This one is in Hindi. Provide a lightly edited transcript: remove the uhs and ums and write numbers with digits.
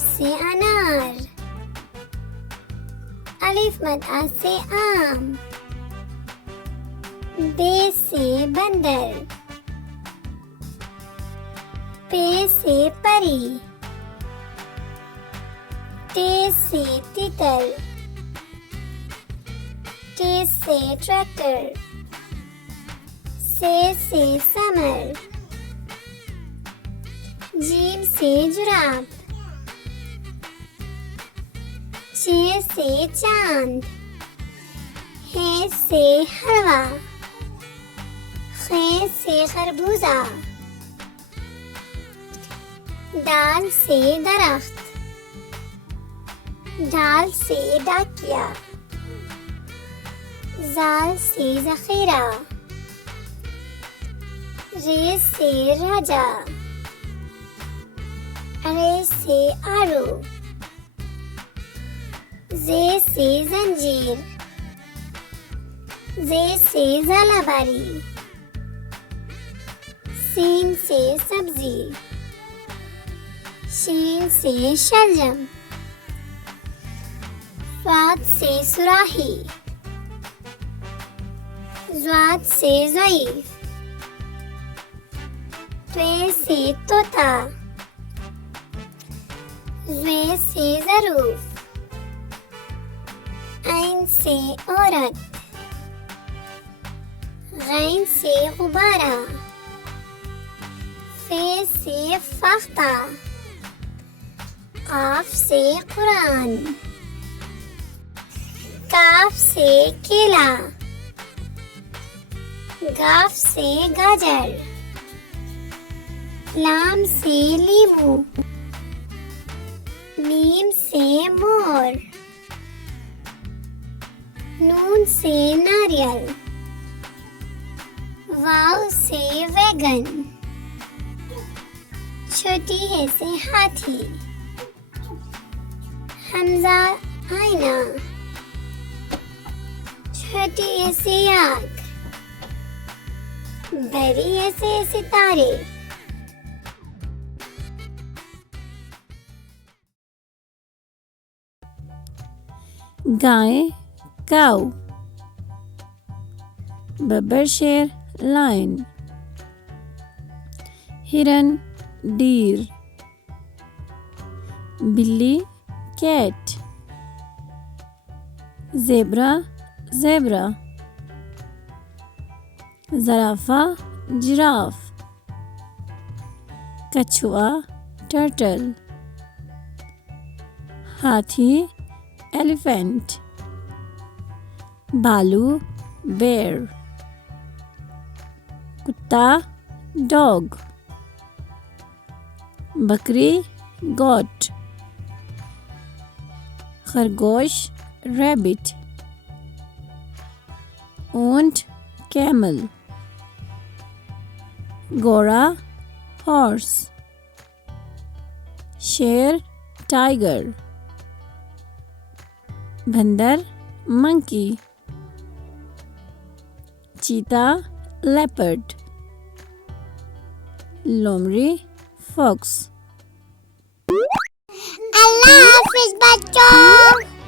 से अनार, अलिफ मद आ से आम, बे से बंदर, पे से परी, टे से तितर, टे से ट्रैक्टर, से समर, जीम से जुराब, चे से चांद, हे से हलवा, खे से खरबूजा, दाल से दरख्त, दाल से डाकिया, जाल से जखीरा, रे से राजा, अरे से आरू, जे से जंजीर, जे से ज़ालाबारी, सीन से सब्जी, शीन से शलजम, स्वाद से सुराही, ज़्वाद से ज़ईफ, त्वे से तोता, ज़े से ज़रूफ, ऐन से औरत, गैन से गुब्बारा, फे से फख्ता, काफ से कुरान, काफ से केला, गाफ से गाजर, लाम से लीमू, मीम से मोर, नून से नारियल, वाव से वैगन, छोटी है से हाथी, हमजा आईना, छोटी है से आग, बड़ी है से सितारे। गाय cow, बब्बर शेर lion, हिरन deer, बिल्ली cat, zebra zebra, ज़राफ़ा जिराफ, कछुआ turtle, हाथी elephant, भालू bear, कुत्ता dog, बकरी goat, खरगोश rabbit, ऊंट camel, घोड़ा horse, शेर tiger, बंदर monkey, चीता leopard, लोमड़ी fox। अल्लाह हाफिज बच्चों।